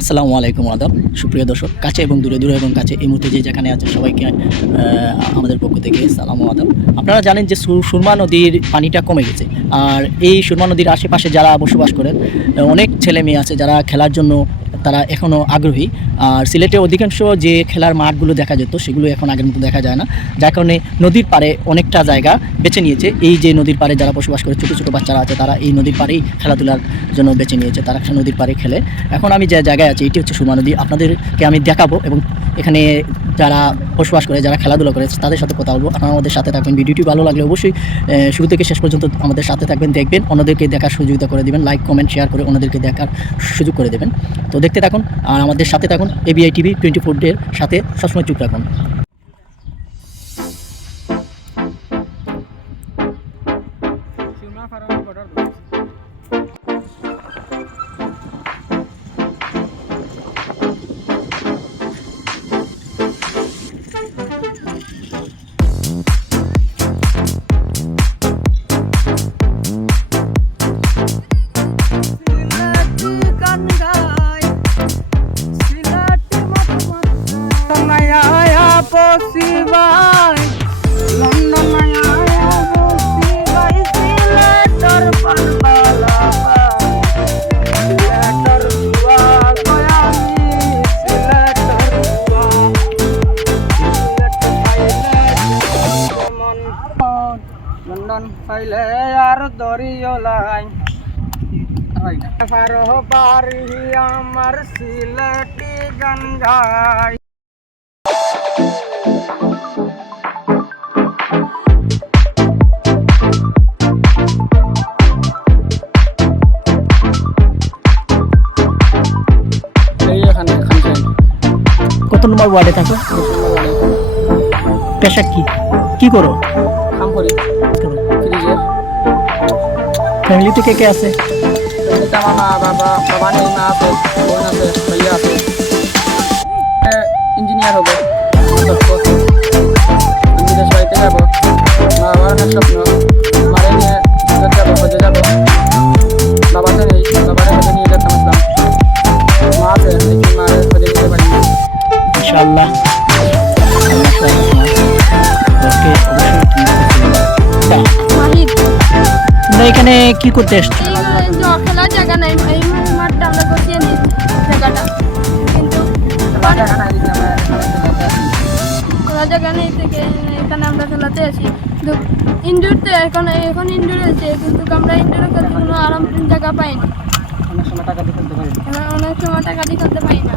আসসালামু আলাইকুম, আদাব। সুপ্রিয় দর্শক, কাছে এবং দূরে দূরে এবং কাছে, এই মুহূর্তে যে যেখানে আছে সবাইকে আমাদের পক্ষ থেকে সালাম আদাব। আপনারা জানেন যে সুরমা নদীর পানিটা কমে গেছে। আর এই সুরমা নদীর আশেপাশে যারা বসবাস করেন অনেক ছেলে মেয়ে আছে যারা খেলার জন্য তারা এখনও আগ্রহী। আর সিলেটে অধিকাংশ যে খেলার মাঠগুলো দেখা যেত, সেগুলো এখন আগের মতো দেখা যায় না। যার কারণে নদীর পাড়ে অনেকটা জায়গা বেছে নিয়েছে। এই যে নদীর পাড়ে যারা বসবাস করে, ছোটো ছোটো বাচ্চারা আছে, তারা এই নদীর পাড়েই খেলাধুলার জন্য বেছে নিয়েছে। তারা নদীর পাড়ে খেলে। এখন আমি যে জায়গায় আছি, এটি হচ্ছে সুমা নদী। আপনাদেরকে আমি দেখাবো এবং এখানে যারা বসবাস করে, যারা খেলাধুলা করে, তাদের সাথে কথা বলব। আপনারা আমাদের সাথে থাকবেন। ভিডিওটি ভালো লাগলে অবশ্যই শুরু থেকে শেষ পর্যন্ত আমাদের সাথে থাকবেন, দেখবেন। অন্যদেরকে দেখার সুযোগিতা করে দেবেন। লাইক কমেন্ট শেয়ার করে অন্যদেরকে দেখার সুযোগ করে দেবেন। তো দেখতে থাকুন, আর আমাদের সাথে থাকুন। এবিআই টিভি টোয়েন্টি ফোর ডের সাথে সবসময় চুপ রাখুন। লন্ডন ফাইলে আর দরিয়লাই ফারো বাড়ি আমার সিলেটি খানসাই কত নম্বর ওয়ার্ডে থাকো? পেশা কি? কি করো? কাম করি। ফ্রিজের। ফ্যামিলিতে কে কে আছে? এটা মামা বাবা বাবা নেই মা আছে বোন আছে ভাইয়া আছে। ইঞ্জিনিয়ার হবে। আমি বিদেশ বাড়িতে যাব। মা বাবার অনেক স্বপ্ন। মারে নিয়ে যাব হজে যাব। বাবা তো নেই বাবারে হজে নিয়ে যেতাম আসলাম মা আছে দেখি মারে হজে নিতে পারি না। ইনশাআল্লাহ। কি করতে এসছো খেলার জায়গা নাই। এই মাঠটা আমরা বসিয়ে নিই জায়গাটা। কিন্তু। খেলার জায়গা নেই থেকে এখানে আমরা খেলাতে আসি। কিন্তু ইনডোরতে এখন এখন ইনডোর আছে কিন্তু আমরা ইনডোরে খেলতে কোনো আরাম জায়গা পাই না অনেক সময় টাকা দিয়ে খেলতে পারি না। অনেক সময় টাকা দিয়ে খেলতে পাই না।